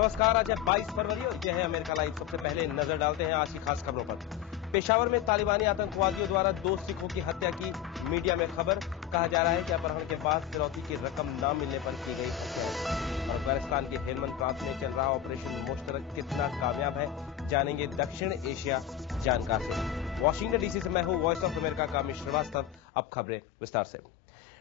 नमस्कार, आज है 22 फरवरी और यह है अमेरिका लाइव। सबसे पहले नजर डालते हैं आज की खास खबरों पर। पेशावर में तालिबानी आतंकवादियों द्वारा 2 सिखों की हत्या की मीडिया में खबर। कहा जा रहा है कि अपहरण के बाद फिरौती की रकम न मिलने पर की गई हत्या है। और अफगानिस्तान के हेलमंद प्रांत में चल रहा ऑपरेशन मुश्तरक कितना कामयाब है, जानेंगे दक्षिण एशिया जानकार से। वॉशिंगटन डीसी से मैं हूं वॉइस ऑफ अमेरिका का अमित श्रीवास्तव। अब खबरें विस्तार से।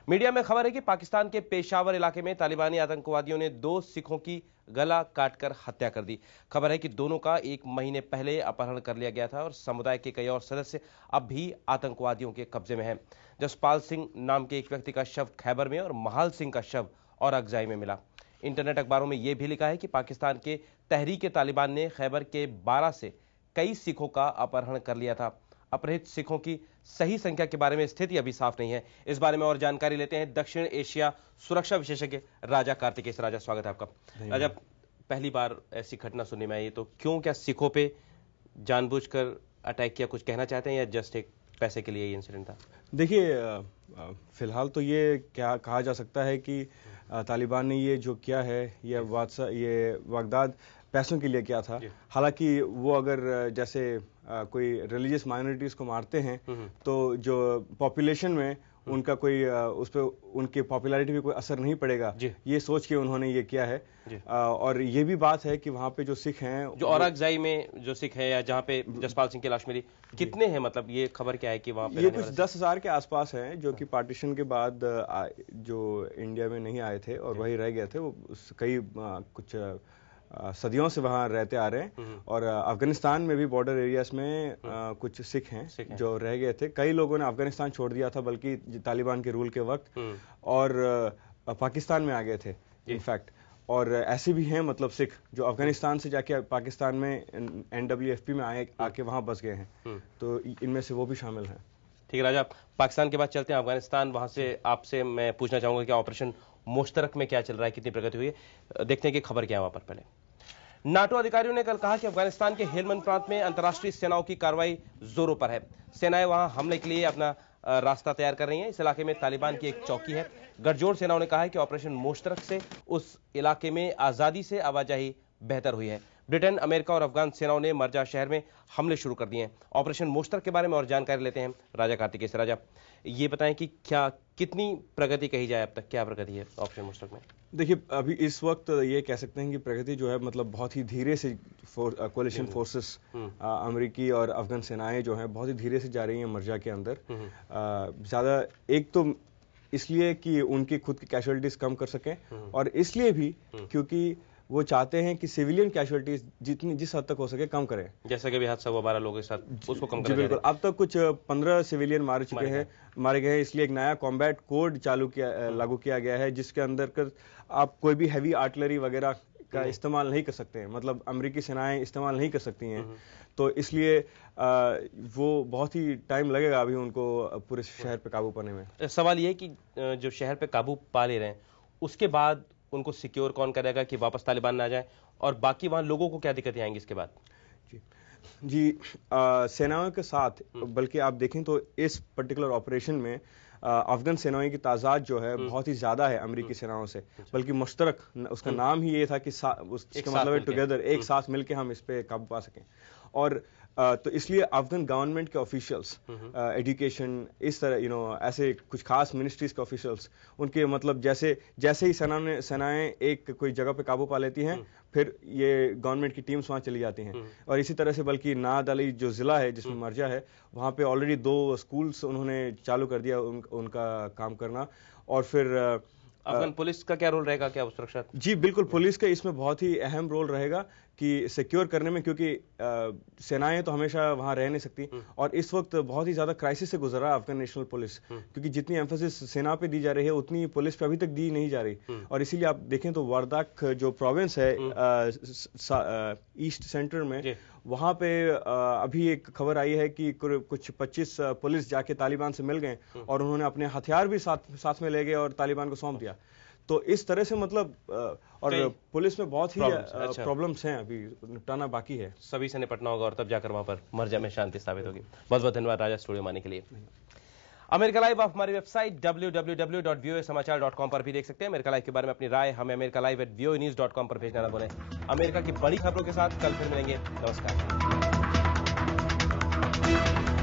मीडिया में खबर है कि पाकिस्तान के पेशावर इलाके में तालिबानी आतंकवादियों ने 2 सिखों की गला काटकर हत्या कर दी। खबर है कि दोनों का 1 महीने पहले अपहरण कर लिया गया था और समुदाय के कई और सदस्य अब भी आतंकवादियों के कब्जे में हैं। जसपाल सिंह नाम के एक व्यक्ति का शव खैबर में और महाल सिंह का शव और अगजाई में मिला। इंटरनेट अखबारों में यह भी लिखा है कि पाकिस्तान के तहरीक तालिबान ने खैबर के 12 से कई सिखों का अपहरण कर लिया था। अपहृत सिखों की सही संख्या के बारे में स्थिति अभी साफ नहीं है। इस बारे में और जानकारी लेते हैं दक्षिण एशिया सुरक्षा विशेषज्ञ राजा कार्तिकेय। राजा, स्वागत है आपका। राजा, पहली बार ऐसी घटना सुनने में आई, तो क्यों, क्या सिखों पे जानबूझकर अटैक किया, कुछ कहना चाहते हैं या जस्ट एक पैसे के लिए ये इंसिडेंट था? देखिए, फिलहाल तो ये क्या कहा जा सकता है कि तालिबान ने ये जो किया है, ये वारदात पैसों के लिए किया था। हालांकि वो अगर जैसे कोई रिलीजियस माइनॉरिटीज को मारते हैं तो जो पॉपुलेशन में उनका कोई उस पर उनकी पॉपुलैरिटी पे कोई असर नहीं पड़ेगा, ये सोच के उन्होंने ये किया है। और ये भी बात है कि वहां पे जो सिख हैं, जो औरंगजाई में जो सिख है या जहां पे जसपाल सिंह की लाश मिली, कितने हैं? मतलब ये खबर क्या है कि वहां पे ये कुछ 10,000 के आसपास हैं जो कि पार्टीशन के बाद जो इंडिया में नहीं आए थे और वही रह गए थे। वो कई कुछ सदियों से वहां रहते आ रहे हैं। और अफगानिस्तान में भी बॉर्डर एरियाज में कुछ सिख हैं जो रह गए थे। कई लोगों ने अफगानिस्तान छोड़ दिया था बल्कि तालिबान के रूल के वक्त, और पाकिस्तान में आ गए थे इनफैक्ट। और ऐसे भी हैं मतलब सिख जो अफगानिस्तान से जाके पाकिस्तान में NWFP में आके वहां बस गए हैं, तो इनमें से वो भी शामिल हैं। ठीक है राजा, पाकिस्तान के बाद चलते हैं अफगानिस्तान। वहां से आपसे मैं पूछना चाहूंगा कि ऑपरेशन मुश्तरक में क्या चल रहा है, कितनी प्रगति हुई है। देखते हैं कि खबर क्या है वहां पर। पहले नाटो अधिकारियों ने कल कहा कि अफगानिस्तान के हेलमंद प्रांत में अंतर्राष्ट्रीय सेनाओं की कार्रवाई जोरों पर है। सेनाएं वहां हमले के लिए अपना रास्ता तैयार कर रही हैं। इस इलाके में तालिबान की एक चौकी है। गठजोड़ सेनाओं ने कहा है कि ऑपरेशन मुश्तरक से उस इलाके में आजादी से आवाजाही बेहतर हुई है। ब्रिटेन, अमेरिका और अफगान सेनाओं ने मरजा शहर में हमले शुरू कर दिए हैं। ऑपरेशन मुश्तरक के बारे में और जानकारी लेते हैं राजा कार्तिकेय से। राजा, ये बताएं कि कितनी प्रगति कही जाए अब तक, क्या प्रगति है ऑपरेशन मुश्तरक में? देखिए, अभी इस वक्त ये कह सकते हैं कि प्रगति जो है मतलब बहुत ही धीरे से कोalition फोर्सेस अमेरिकी और अफगान सेनाएं जो हैं बहुत ही धीरे से जा रही हैं मरजा के अंदर। ज्यादा एक तो इसलिए कि उनकी खुद की कैजुअलिटीज कम कर सकें, और इसलिए भी क्योंकि वो चाहते हैं कि सिविलियन कैजुअलिटीज जिस हद तक हो सके कम करें। जैसा कि भी हादसा हुआ 12 लोगों के साथ, उसको कम करें। बिल्कुल, अब तक कुछ 15 सिविलियन मारे गए हैं। इसलिए एक नया कॉम्बैट कोड लागू किया गया है, जिसके अंदर आप कोई भी हैवी आर्टिलरी वगैरह का इस्तेमाल नहीं कर सकते हैं, मतलब अमेरिकी सेनाएं इस्तेमाल नहीं कर सकती हैं। तो इसलिए वो बहुत ही टाइम लगेगा अभी उनको पूरे शहर पे काबू पाने में। सवाल ये कि जो शहर पे काबू पा ले रहे हैं, उसके बाद उनको सिक्योर कौन करेगा कि वापस तालिबान ना आ जाए, और बाकी वहां लोगों को क्या दिक्कतें आएंगी इसके बाद? जी, सेनाओं के साथ, बल्कि आप देखें तो इस पर्टिकुलर ऑपरेशन में अफगान सेनाओं की तादाद जो है बहुत ही ज्यादा है अमेरिकी सेनाओं से। बल्कि मुश्तरक, उसका नाम ही ये था कि उसका मतलब है टुगेदर, एक साथ मिलकर हम इस पे काबू पा सकें। और तो इसलिए अफगान गवर्नमेंट के ऑफिशियल्स, एजुकेशन, इस तरह ऐसे कुछ खास मिनिस्ट्रीज के ऑफिशियल्स, उनके मतलब जैसे ही सेनाएं एक कोई जगह पे काबू पा लेती हैं, फिर ये गवर्नमेंट की टीम्स वहां चली जाती हैं। और इसी तरह से बल्कि नाद अली जो जिला है जिसमें मरजा है, वहां पे ऑलरेडी 2 स्कूल्स उन्होंने चालू कर दिया उनका काम करना। और फिर अफगान पुलिस का क्या रोल रहेगा, क्या सुरक्षा? जी बिल्कुल, पुलिस का इसमें बहुत ही अहम रोल रहेगा कि सिक्योर करने में, क्योंकि सेनाएं तो हमेशा वहां रह नहीं सकती। और इस वक्त बहुत ही ज्यादा क्राइसिस से गुजरा अफगान नेशनल पुलिस, क्योंकि जितनी एम्फेसिस सेना पे दी जा रही है उतनी पुलिस पे अभी तक दी नहीं जा रही। और इसीलिए आप देखें तो वारदाक जो प्रोविंस है ईस्ट सेंटर में, वहां पे अभी एक खबर आई है कि कुछ 25 पुलिस जाके तालिबान से मिल गए और उन्होंने अपने हथियार भी साथ में ले गए और तालिबान को सौंप दिया। तो इस तरह से मतलब और पुलिस में बहुत ही प्रॉब्लम्स हैं, अभी निपटाना बाकी है। सभी से निपटना होगा और तब जाकर वहां पर मरजा में शांति स्थापित होगी। बहुत बहुत धन्यवाद राजा, स्टूडियो में आने के लिए। अमेरिका लाइव आप हमारी वेबसाइट www.voasamachaar.com पर भी देख सकते हैं। अमेरिका लाइव के बारे में अपनी राय हमें americalive@voanews.com पर भेजना ना भूलें। अमेरिका की बड़ी खबरों के साथ कल फिर मिलेंगे। नमस्कार।